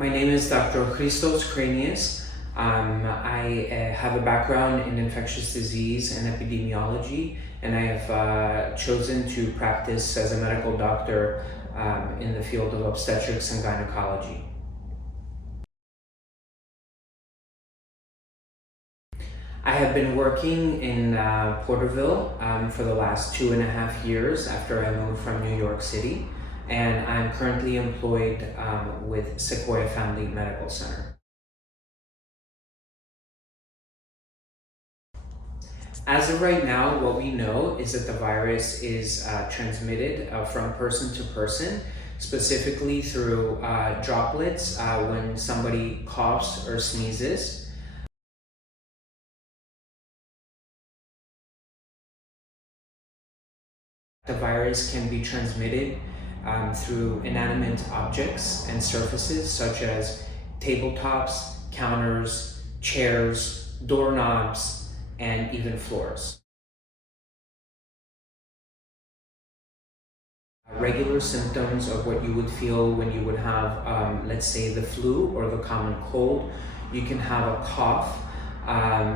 My name is Dr. Kranias. I have a background in infectious disease and epidemiology, and I have chosen to practice as a medical doctor in the field of obstetrics and gynecology. I have been working in Porterville for the last 2.5 years after I moved from New York City, and I'm currently employed with Sequoia Family Medical Center. As of right now, what we know is that the virus is transmitted from person to person, specifically through droplets when somebody coughs or sneezes. The virus can be transmitted through inanimate objects and surfaces such as tabletops, counters, chairs, doorknobs, and even floors. Regular symptoms of what you would feel when you would have, let's say, the flu or the common cold. You can have a cough.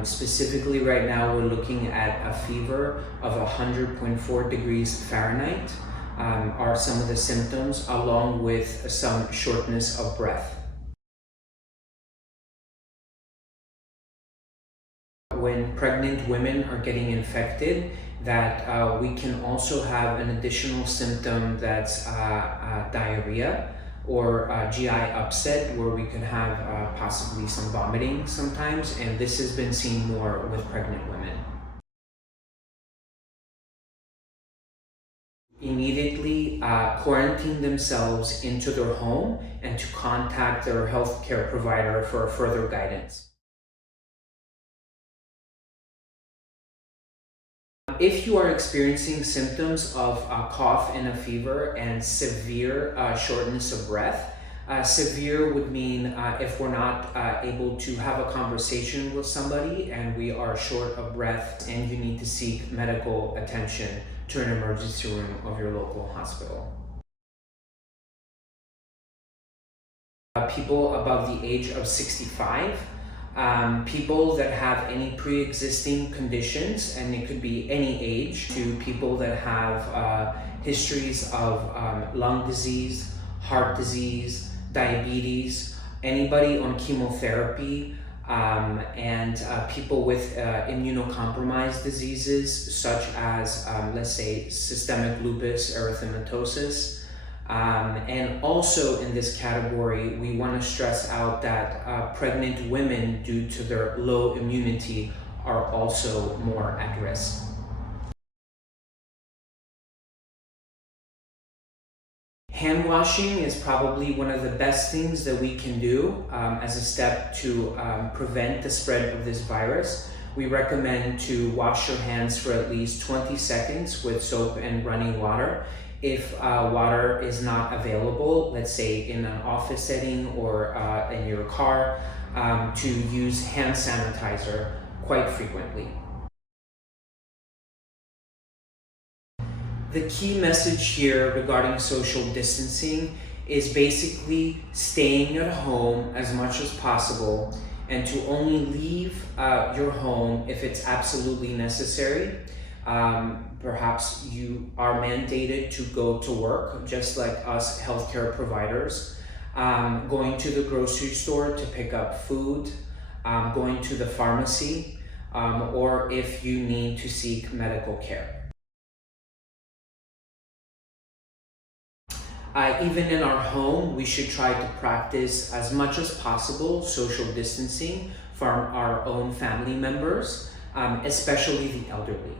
Specifically right now, we're looking at a fever of 100.4 degrees Fahrenheit are some of the symptoms, along with some shortness of breath. When pregnant women are getting infected, that we can also have an additional symptom that's diarrhea or GI upset, where we could have possibly some vomiting sometimes, and this has been seen more with pregnant women. Immediately quarantine themselves into their home and to contact their healthcare provider for further guidance. If you are experiencing symptoms of a cough and a fever and severe shortness of breath, severe would mean if we're not able to have a conversation with somebody and we are short of breath and you need to seek medical attention to an emergency room of your local hospital. People above the age of 65, people that have any pre-existing conditions, and it could be any age, to people that have histories of lung disease, heart disease, diabetes, anybody on chemotherapy, and people with immunocompromised diseases such as, let's say, systemic lupus erythematosus. And also in this category, we want to stress out that pregnant women, due to their low immunity, are also more at risk. Hand washing is probably one of the best things that we can do as a step to prevent the spread of this virus. We recommend to wash your hands for at least 20 seconds with soap and running water. If water is not available, let's say in an office setting or in your car, to use hand sanitizer quite frequently. The key message here regarding social distancing is basically staying at home as much as possible and to only leave your home if it's absolutely necessary. Perhaps you are mandated to go to work, just like us healthcare providers, going to the grocery store to pick up food, going to the pharmacy, or if you need to seek medical care. Even in our home, we should try to practice as much as possible social distancing from our own family members, especially the elderly.